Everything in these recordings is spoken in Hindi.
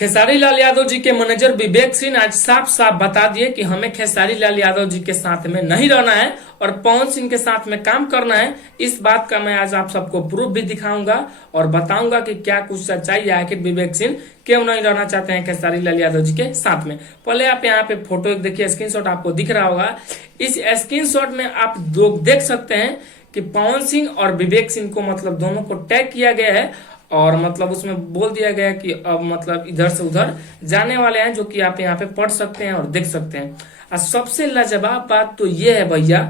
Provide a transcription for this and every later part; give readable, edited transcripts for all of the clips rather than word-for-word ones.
खेसारी लाल यादव जी के मैनेजर विवेक सिंह आज साफ साफ बता दिए कि हमें खेसारी लाल यादव जी के साथ में नहीं रहना है और पवन सिंह के साथ में काम करना है। इस बात का मैं आज आप सबको प्रूफ भी दिखाऊंगा और बताऊंगा कि क्या कुछ सच्चाई है, आखिर विवेक सिंह क्यों नहीं रहना चाहते हैं खेसारी लाल यादव जी के साथ में। पहले आप यहाँ पे फोटो एक देखिए, स्क्रीनशॉट आपको दिख रहा होगा। इस स्क्रीनशॉट में आप लोग देख सकते हैं कि पवन सिंह और विवेक सिंह को मतलब दोनों को टैग किया गया है और मतलब उसमें बोल दिया गया कि अब मतलब इधर से उधर जाने वाले हैं, जो कि आप यहाँ पे पढ़ सकते हैं और देख सकते हैं। और सबसे लाजवाब बात तो ये है भैया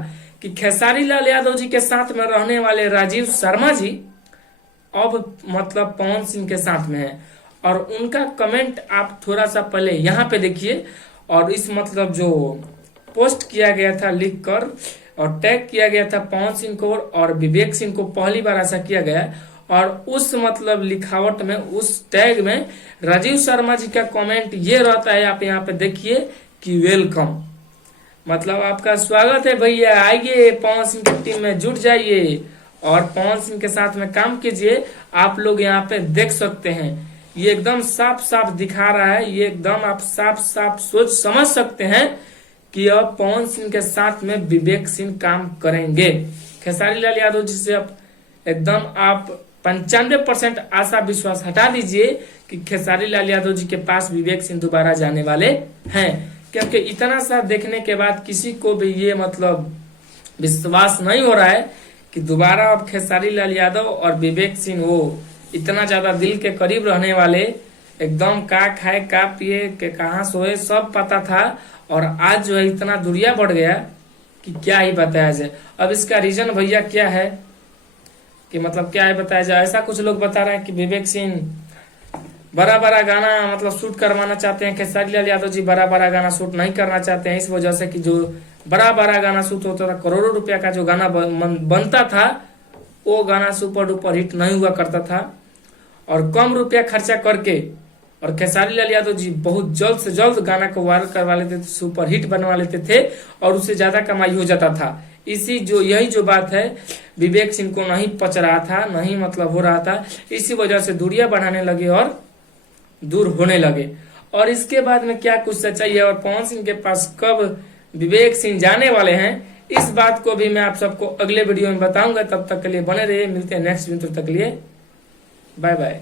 कि खेसारी लाल यादव जी के साथ में रहने वाले राजीव शर्मा जी अब मतलब पवन सिंह के साथ में है। और उनका कमेंट आप थोड़ा सा पहले यहाँ पे देखिए। और इस मतलब जो पोस्ट किया गया था लिख कर और टैग किया गया था पवन सिंह को और विवेक सिंह को, पहली बार ऐसा किया गया। और उस मतलब लिखावट में, उस टैग में राजीव शर्मा जी का कमेंट ये रहता है, आप यहाँ पे देखिए कि वेलकम, मतलब आपका स्वागत है भैया, आइए पवन सिंह की टीम में जुट जाइए और पवन सिंह के साथ में काम कीजिए। आप लोग यहाँ पे देख सकते हैं, ये एकदम साफ साफ दिखा रहा है, ये एकदम आप साफ साफ सोच समझ सकते हैं कि अब पवन सिंह के साथ में विवेक सिंह काम करेंगे। खेसारी लाल यादव जी से अब एकदम आप 95% आशा विश्वास हटा दीजिए कि खेसारी लाल यादव जी के पास विवेक सिंह दोबारा जाने वाले हैं, क्योंकि इतना सा देखने के बाद किसी को भी ये मतलब विश्वास नहीं हो रहा है कि दोबारा अब खेसारी लाल यादव और विवेक सिंह वो इतना ज्यादा दिल के करीब रहने वाले, एकदम का खाए का पिए के कहाँ सोए सब पता था और आज जो है इतना दूरिया बढ़ गया कि क्या ही बताया जाए। अब इसका रीजन भैया क्या है कि मतलब क्या है बताया जाए। ऐसा कुछ लोग बता रहे हैं कि विवेक सिंह बड़ा बड़ा गाना मतलब शूट करवाना चाहते हैं, खेसारी लाल यादव जी बड़ा बड़ा गाना शूट नहीं करना चाहते हैं, इस वजह से कि जो बड़ा बड़ा गाना शूट होता था, करोड़ों रुपया का जो गाना बनता था, वो गाना सुपर डुपर हिट नहीं हुआ करता था और कम रुपया खर्चा करके और खेसारी लाल यादव जी बहुत जल्द से जल्द गाना को वायरल करवा लेते थे, सुपर हिट बनवा लेते थे और उससे ज्यादा कमाई हो जाता था। यही जो बात है विवेक सिंह को नहीं पच रहा था, नहीं मतलब हो रहा था, इसी वजह से दूरियां बढ़ाने लगे और दूर होने लगे। और इसके बाद में क्या कुछ सच्चाई है और पवन सिंह के पास कब विवेक सिंह जाने वाले हैं, इस बात को भी मैं आप सबको अगले वीडियो में बताऊंगा। तब तक के लिए बने रहिए, मिलते हैं नेक्स्ट वीडियो, तक के लिए बाय बाय।